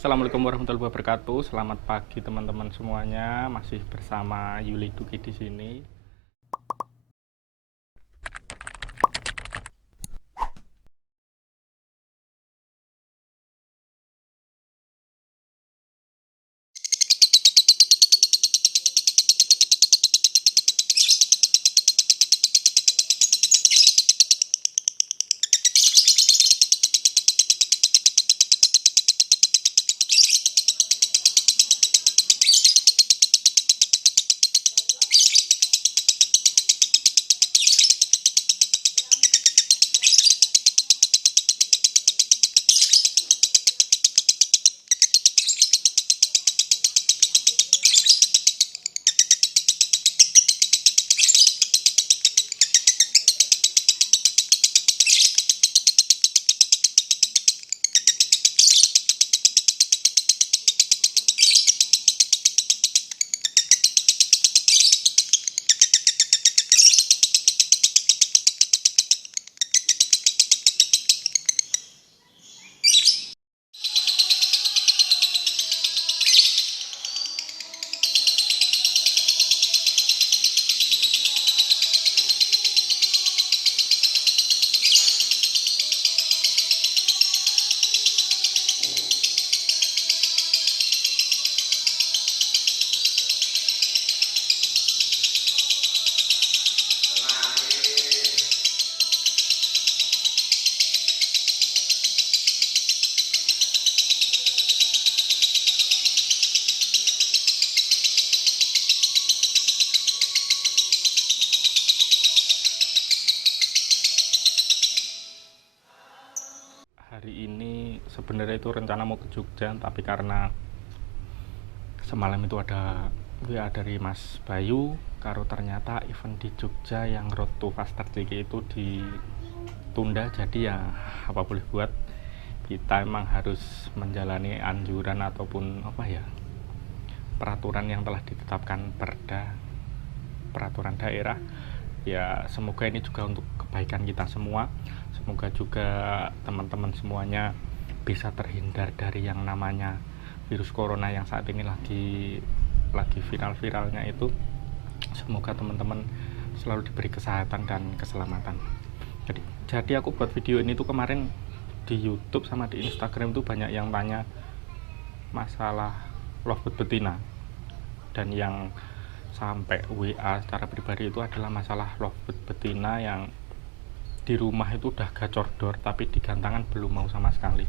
Assalamualaikum warahmatullahi wabarakatuh. Selamat pagi teman-teman semuanya. Masih bersama Yuli Duki di sini. Hari ini sebenarnya itu rencana mau ke Jogja, tapi karena semalam itu ada WA dari Mas Bayu, karo ternyata event di Jogja yang Road to Faster JK itu ditunda. Jadi ya apa boleh buat, kita emang harus menjalani anjuran ataupun peraturan yang telah ditetapkan peraturan daerah. Ya semoga ini juga untuk kebaikan kita semua, semoga juga teman-teman semuanya bisa terhindar dari yang namanya virus corona yang saat ini lagi viral-viralnya itu. Semoga teman-teman selalu diberi kesehatan dan keselamatan. Jadi aku buat video ini tuh kemarin di YouTube sama di Instagram tuh banyak yang tanya masalah lovebird betina, dan yang sampai WA secara pribadi itu adalah masalah lovebird betina yang di rumah itu udah gacor dor tapi di gantangan belum mau sama sekali.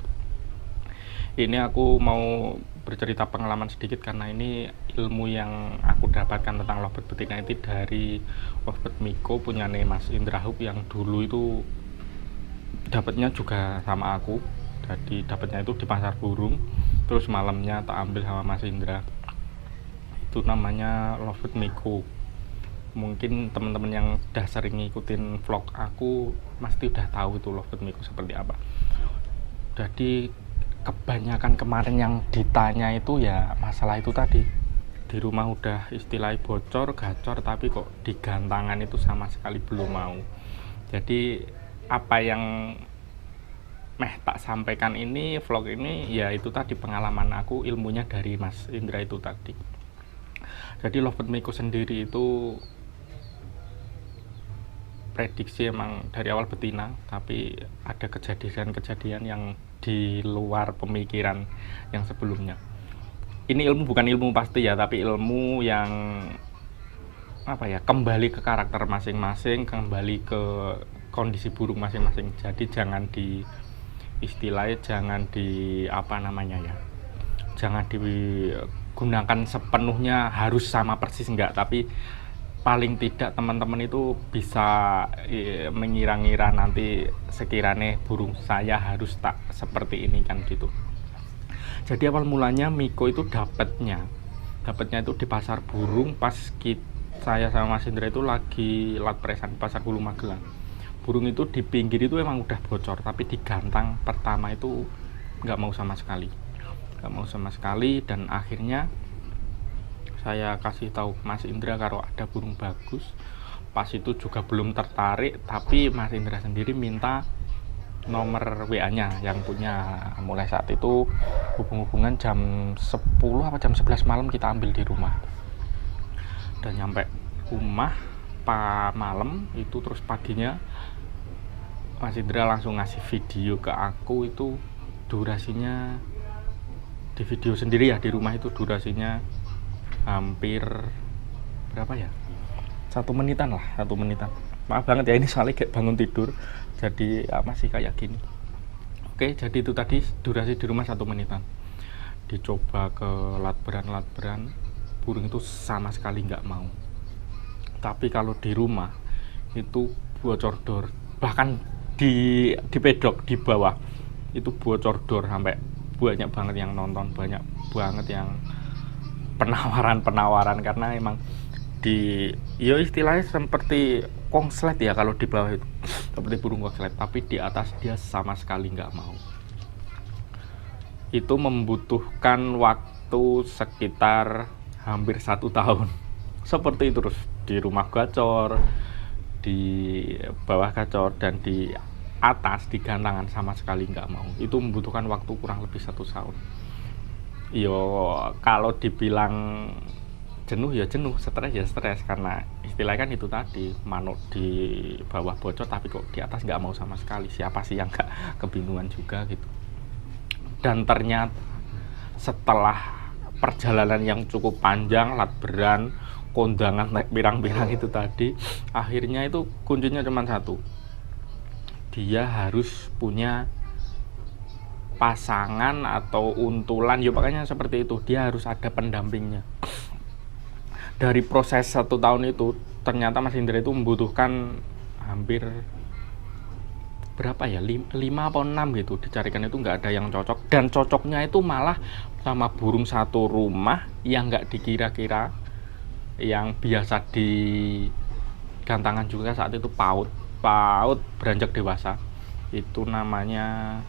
Ini aku mau bercerita pengalaman sedikit karena ini ilmu yang aku dapatkan tentang lovebird betina itu dari lovebird Miko punya Mas Indra Hub, yang dulu itu dapatnya juga sama aku. Jadi dapatnya itu di pasar burung, terus malamnya tak ambil sama Mas Indra. Itu namanya lovebird Miko. Mungkin teman-teman yang udah sering ngikutin vlog aku pasti udah tahu itu lovebird Miko seperti apa. Jadi kebanyakan kemarin yang ditanya itu ya masalah itu tadi, di rumah udah istilahnya bocor gacor tapi kok di gantangan itu sama sekali belum mau. Jadi apa yang tak sampaikan ini, vlog ini, ya itu tadi pengalaman aku, ilmunya dari Mas Indra itu tadi. Jadi lovebird Miko sendiri itu prediksi emang dari awal betina, tapi ada kejadian-kejadian yang di luar pemikiran yang sebelumnya. Ini ilmu bukan ilmu pasti ya, tapi ilmu yang kembali ke karakter masing-masing, kembali ke kondisi burung masing-masing. Jadi jangan jangan digunakan sepenuhnya harus sama persis, enggak, tapi paling tidak teman-teman itu bisa mengira-ngira nanti sekiranya burung saya harus tak seperti ini kan gitu. Jadi awal mulanya Miko itu dapatnya itu di pasar burung pas saya sama Mas Indra itu lagi latpresan pasar Hulu Magelang. Burung itu di pinggir itu emang udah bocor, tapi di gantang pertama itu nggak mau sama sekali, dan akhirnya saya kasih tahu Mas Indra kalau ada burung bagus. Pas itu juga belum tertarik, tapi Mas Indra sendiri minta nomor WA-nya yang punya. Mulai saat itu hubungan jam 10 apa jam 11 malam kita ambil di rumah, dan nyampe rumah malam itu. Terus paginya Mas Indra langsung ngasih video ke aku, itu durasinya di video sendiri ya, di rumah itu durasinya hampir berapa ya, 1 menitan lah, 1 menitan. Maaf banget ya, ini soalnya kayak bangun tidur jadi masih kayak gini. Oke, jadi itu tadi durasi di rumah 1 menitan. Dicoba ke latberan, burung itu sama sekali nggak mau. Tapi kalau di rumah itu bocor dor, bahkan di pedok di bawah itu bocor dor, sampai banyak banget yang nonton, banyak banget yang penawaran karena emang ya istilahnya seperti kongslet ya kalau di bawah itu, seperti burung kongslet, tapi di atas dia sama sekali nggak mau. Itu membutuhkan waktu sekitar hampir 1 tahun seperti itu terus, di rumah gacor, di bawah gacor, dan di atas di gantangan sama sekali nggak mau. Itu membutuhkan waktu kurang lebih 1 tahun. Yo kalau dibilang jenuh ya jenuh, stres ya stres, karena istilahnya kan itu tadi, manuk di bawah bocor tapi kok di atas nggak mau sama sekali. Siapa sih yang nggak kebingungan juga gitu. Dan ternyata setelah perjalanan yang cukup panjang, latberan, kondangan, naik pirang-pirang itu tadi, akhirnya itu kuncinya cuma satu, dia harus punya pasangan atau untulan, ya makanya seperti itu, dia harus ada pendampingnya. Dari proses 1 tahun itu ternyata Mas Indra itu membutuhkan hampir berapa ya, 5 atau 6 gitu dicarikan, itu nggak ada yang cocok. Dan cocoknya itu malah sama burung satu rumah yang nggak dikira-kira, yang biasa di gantangan juga saat itu, paut beranjak dewasa. Itu namanya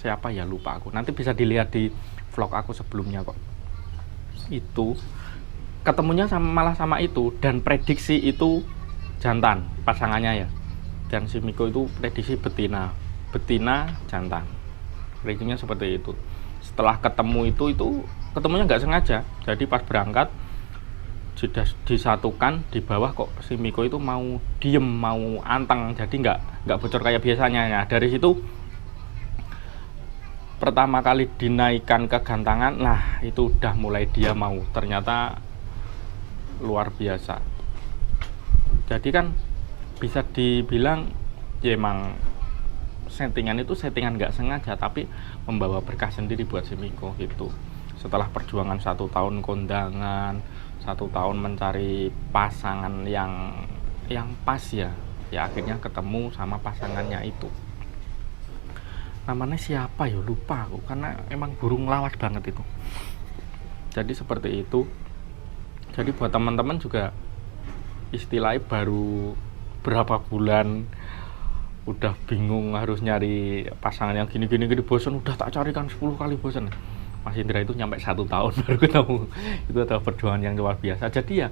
siapa ya, lupa aku, nanti bisa dilihat di vlog aku sebelumnya kok. Itu ketemunya malah sama itu, dan prediksi itu jantan pasangannya ya, dan si Miko itu prediksi betina jantan, prediksinya seperti itu. Setelah ketemu itu ketemunya nggak sengaja, jadi pas berangkat sudah disatukan di bawah, kok si Miko itu mau diem, mau anteng, jadi nggak bocor kayak biasanya. Nah dari situ pertama kali dinaikkan ke gantangan, nah itu udah mulai dia mau, ternyata luar biasa. Jadi kan bisa dibilang ya emang settingan itu settingan nggak sengaja, tapi membawa berkah sendiri buat si Miko gitu. Setelah perjuangan 1 tahun kondangan, 1 tahun mencari pasangan yang pas ya akhirnya ketemu sama pasangannya itu. Namanya siapa ya, lupa aku, karena emang burung lawas banget itu. Jadi seperti itu. Jadi buat teman-teman juga istilahnya baru berapa bulan udah bingung harus nyari pasangan yang gini bosan, udah tak carikan 10 kali bosan. Mas Indra itu nyampe 1 tahun baru ketemu. Itu adalah perjuangan yang luar biasa. Jadi ya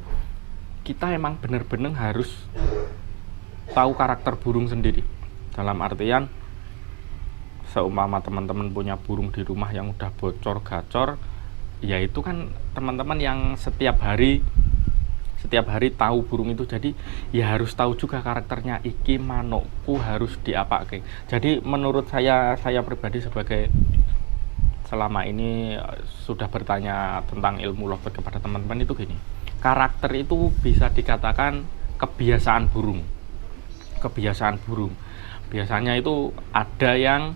kita emang bener-bener harus tahu karakter burung sendiri, dalam artian seumpama teman-teman punya burung di rumah yang udah bocor gacor, ya itu kan teman-teman yang setiap hari tahu burung itu, jadi ya harus tahu juga karakternya, iki manukku harus diapake. Jadi menurut saya pribadi sebagai selama ini sudah bertanya tentang ilmu lovebird kepada teman-teman, itu gini, karakter itu bisa dikatakan kebiasaan burung. Biasanya itu ada yang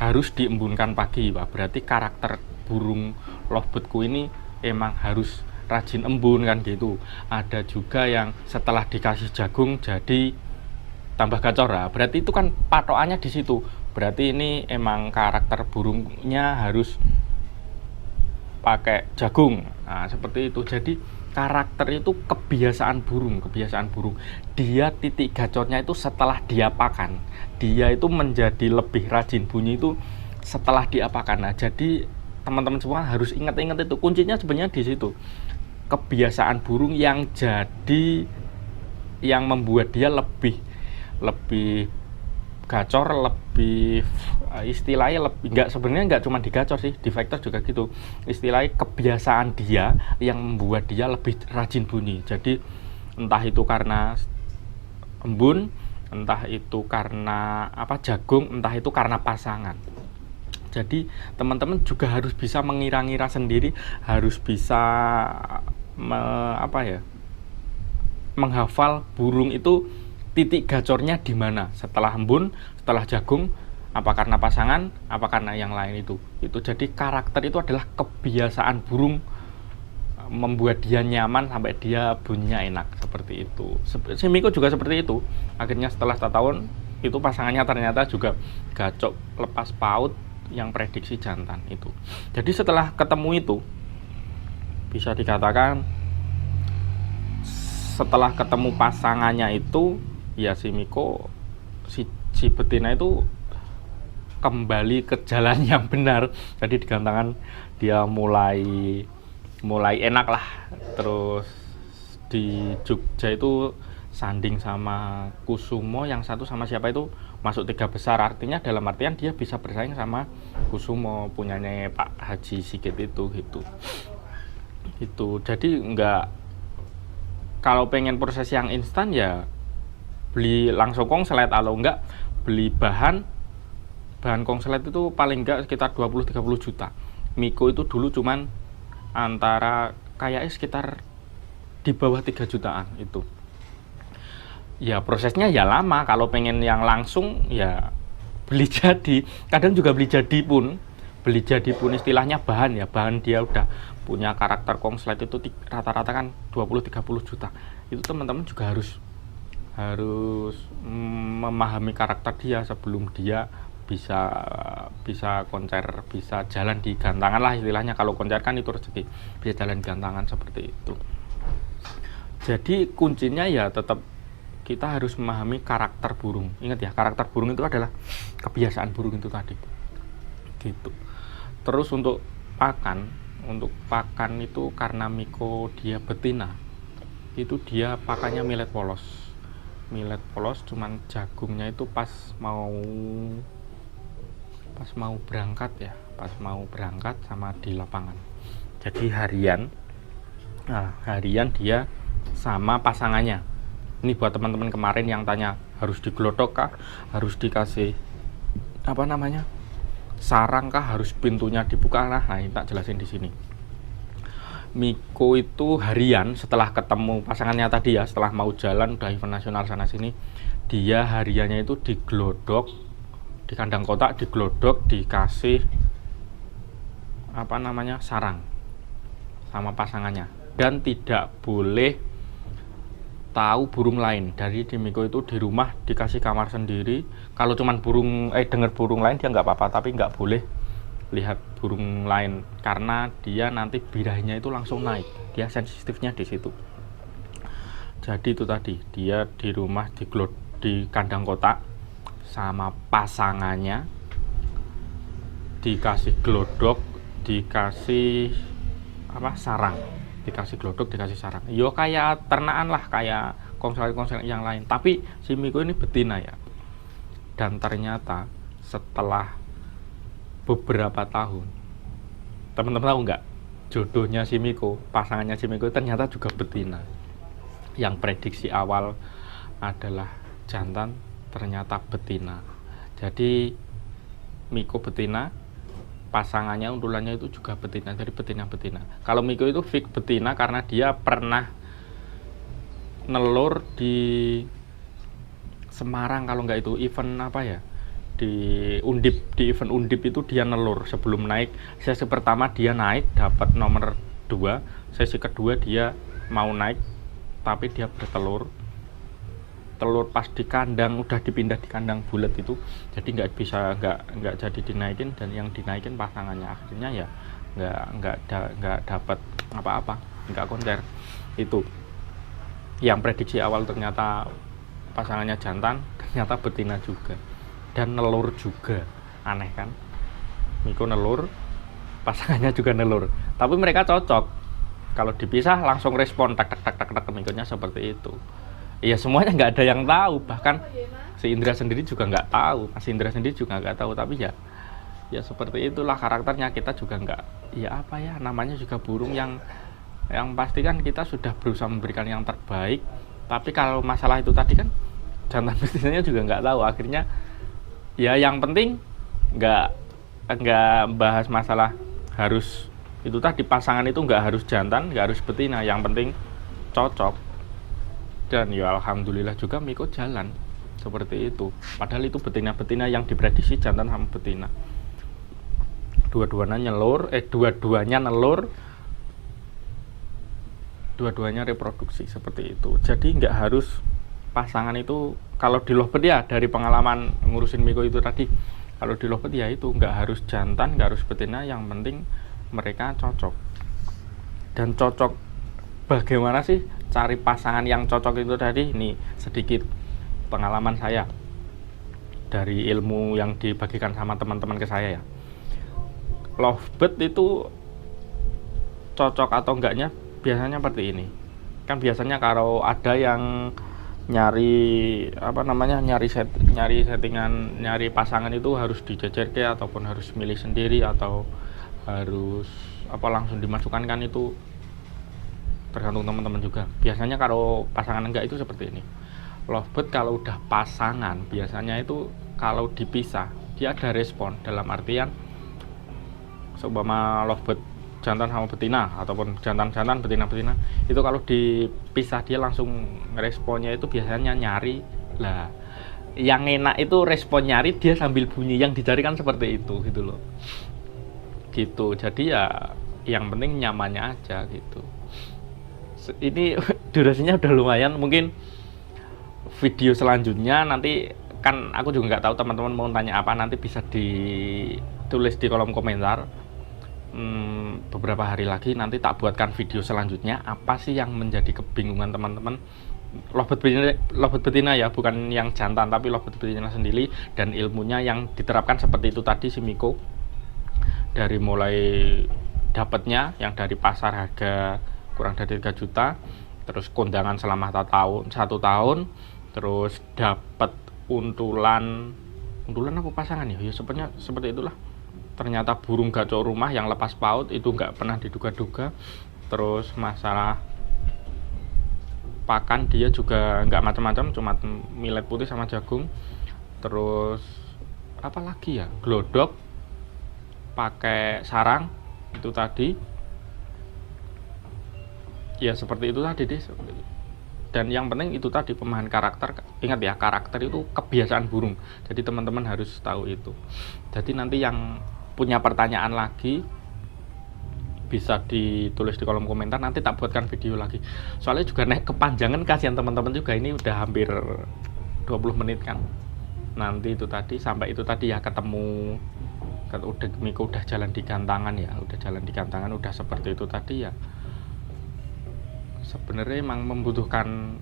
harus diembunkan pagi, Pak. Berarti karakter burung lovebirdku ini emang harus rajin embun kan gitu. Ada juga yang setelah dikasih jagung jadi tambah gacor, berarti itu kan patokannya di situ. Berarti ini emang karakter burungnya harus pakai jagung. Nah, seperti itu. Jadi karakter itu kebiasaan burung. Dia titik gacornya itu setelah diapakan. Dia itu menjadi lebih rajin bunyi itu setelah diapakan. Nah, jadi teman-teman semua harus ingat itu, kuncinya sebenarnya di situ. Kebiasaan burung yang membuat dia lebih gacor, lebih istilahnya lebih sebenarnya nggak cuma digacor sih, di Vector juga gitu. Istilahnya kebiasaan dia yang membuat dia lebih rajin bunyi. Jadi entah itu karena embun, entah itu karena jagung, entah itu karena pasangan. Jadi teman-teman juga harus bisa mengira-ngira sendiri, harus bisa menghafal burung itu titik gacornya di mana, setelah embun, setelah jagung, apa karena pasangan, apa karena yang lain itu. Jadi karakter itu adalah kebiasaan burung membuat dia nyaman sampai dia bunyinya enak, seperti itu. Si Miko juga seperti itu. Akhirnya setelah 1 tahun itu pasangannya ternyata juga gacok lepas paut yang prediksi jantan itu. Jadi setelah ketemu itu, bisa dikatakan setelah ketemu pasangannya itu, ya si Miko, si betina itu kembali ke jalan yang benar. Jadi di gantangan dia mulai enak lah. Terus di Jogja itu sanding sama Kusumo, yang satu sama siapa itu masuk 3 besar. Artinya dalam artian dia bisa bersaing sama Kusumo, punyanya Pak Haji Sigit itu gitu. Jadi kalau pengen proses yang instan ya beli langsung kongslet, atau enggak beli bahan kongslet itu paling enggak sekitar 20-30 juta. Miko itu dulu cuman antara kayaknya sekitar di bawah 3 jutaan itu. Ya prosesnya ya lama, kalau pengen yang langsung ya beli jadi. Kadang juga beli jadi pun istilahnya bahan dia udah punya karakter kongslet itu rata-rata kan 20-30 juta. Itu teman-teman juga harus memahami karakter dia sebelum dia bisa konser, bisa jalan di gantangan lah istilahnya. Kalau konser kan itu rezeki, bisa jalan di gantangan seperti itu. Jadi kuncinya ya tetap kita harus memahami karakter burung. Ingat ya, karakter burung itu adalah kebiasaan burung itu tadi gitu. Terus untuk pakan itu karena Miko dia betina, itu dia pakannya millet polos, cuman jagungnya itu pas mau berangkat sama di lapangan. Jadi harian dia sama pasangannya. Ini buat teman-teman kemarin yang tanya harus digelodok kah, harus dikasih sarang kah, harus pintunya dibuka. Nah ini tak jelasin di sini. Miko itu harian setelah ketemu pasangannya tadi ya, setelah mau jalan udah event nasional sana sini, dia hariannya itu digelodok di kandang kotak, digelodok, dikasih sarang sama pasangannya, dan tidak boleh tahu burung lain. Dari di Miko itu di rumah dikasih kamar sendiri. Kalau cuman denger burung lain dia nggak apa-apa, tapi nggak boleh lihat burung lain karena dia nanti birahinya itu langsung naik. Dia sensitifnya di situ. Jadi itu tadi dia di rumah di kandang kotak sama pasangannya, dikasih glodok, dikasih sarang. Dikasih glodok, dikasih sarang. Yo kayak ternaan lah, kayak kongsel yang lain. Tapi si Miko ini betina ya. Dan ternyata setelah beberapa tahun, teman-teman tahu nggak, jodohnya si Miko, pasangannya si Miko ternyata juga betina. Yang prediksi awal adalah jantan, ternyata betina. Jadi Miko betina, pasangannya undulannya itu juga betina, jadi betina. Kalau Miko itu fix betina karena dia pernah nelur di Semarang, kalau nggak itu event di event Undip itu dia nelur sebelum naik. Sesi pertama dia naik dapat nomor 2, sesi kedua dia mau naik tapi dia bertelur pas di kandang, udah dipindah di kandang bulat itu, jadi nggak jadi dinaikin, dan yang dinaikin pasangannya. Akhirnya ya nggak dapat apa-apa, nggak konser. Itu yang prediksi awal ternyata pasangannya jantan, ternyata betina juga, dan nelur juga. Aneh kan, Miko nelur, pasangannya juga nelur, tapi mereka cocok. Kalau dipisah langsung respon tak Mikonya seperti itu. ya semuanya nggak ada yang tahu, bahkan si Indra sendiri juga nggak tahu, Mas Indra sendiri juga nggak tahu. Tapi ya seperti itulah karakternya. Kita juga nggak, ya apa ya namanya, juga burung yang pasti kan kita sudah berusaha memberikan yang terbaik, tapi kalau masalah itu tadi kan jantan betinanya juga nggak tahu. Akhirnya ya yang penting nggak bahas masalah harus itu tadi, pasangan itu nggak harus jantan, nggak harus betina, yang penting cocok. Dan ya alhamdulillah juga Miko jalan seperti itu, padahal itu betina-betina yang diprediksi jantan sama betina, dua-duanya nelur, dua-duanya reproduksi seperti itu. Jadi nggak harus pasangan itu. Kalau di lovebird ya dari pengalaman ngurusin Miko itu tadi, kalau di lovebird ya itu nggak harus jantan, nggak harus betina, yang penting mereka cocok. Dan cocok bagaimana sih cari pasangan yang cocok itu tadi, ini sedikit pengalaman saya dari ilmu yang dibagikan sama teman-teman ke saya ya. Lovebird itu cocok atau enggaknya biasanya seperti ini. Kan biasanya kalau ada yang nyari settingan, nyari pasangan itu harus dijejer ke, ataupun harus milih sendiri, atau harus langsung dimasukkan, kan itu tergantung teman-teman juga. Biasanya kalau pasangan enggak itu seperti ini. Lovebird kalau udah pasangan biasanya itu kalau dipisah dia ada respon, dalam artian seumpama lovebird jantan sama betina, ataupun jantan-jantan betina-betina, itu kalau dipisah dia langsung responnya itu biasanya nyari. Lah yang enak itu respon nyari, dia sambil bunyi, yang dicari kan seperti itu gitu loh, gitu. Jadi ya yang penting nyamannya aja gitu. Ini durasinya udah lumayan, mungkin video selanjutnya nanti kan aku juga nggak tahu teman-teman mau tanya apa, nanti bisa ditulis di kolom komentar. Beberapa hari lagi nanti tak buatkan video selanjutnya, apa sih yang menjadi kebingungan teman-teman lovebird betina ya, bukan yang jantan tapi lovebird betina sendiri, dan ilmunya yang diterapkan seperti itu tadi si Miko. Dari mulai dapatnya yang dari pasar harga kurang dari 3 juta, terus kondangan selama 1 tahun, terus dapat untulan apa pasangan ya sebenarnya seperti itulah. Ternyata burung gacor rumah yang lepas paut itu nggak pernah diduga-duga. Terus masalah pakan dia juga nggak macam-macam, cuma millet putih sama jagung. Terus apa lagi ya, glodok pakai sarang itu tadi ya, seperti itu tadi deh. Dan yang penting itu tadi pemahaman karakter. Ingat ya, karakter itu kebiasaan burung, jadi teman-teman harus tahu itu. Jadi nanti yang punya pertanyaan lagi bisa ditulis di kolom komentar, nanti tak buatkan video lagi. Soalnya juga naik kepanjangan, kasihan teman-teman juga, ini udah hampir 20 menit kan. Nanti itu tadi sampai itu tadi ya ketemu, udah Miko udah jalan di gantangan ya, udah seperti itu tadi ya. Sebenarnya emang membutuhkan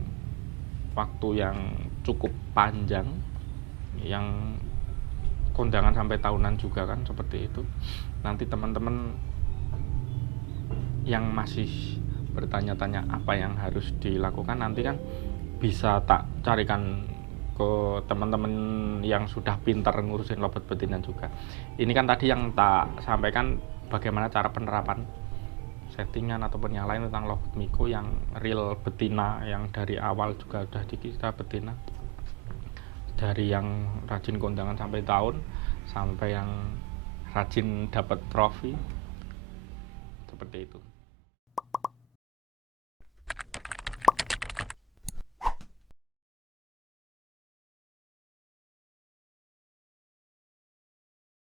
waktu yang cukup panjang, yang kondangan sampai tahunan juga kan seperti itu. Nanti teman-teman yang masih bertanya-tanya apa yang harus dilakukan, nanti kan bisa tak carikan ke teman-teman yang sudah pintar ngurusin lovebird betina juga. Ini kan tadi yang tak sampaikan bagaimana cara penerapan settingan ataupun yang lain tentang lovebird Miko yang real betina, yang dari awal juga udah dikira betina, dari yang rajin kondangan sampai tahun, sampai yang rajin dapat trofi seperti itu.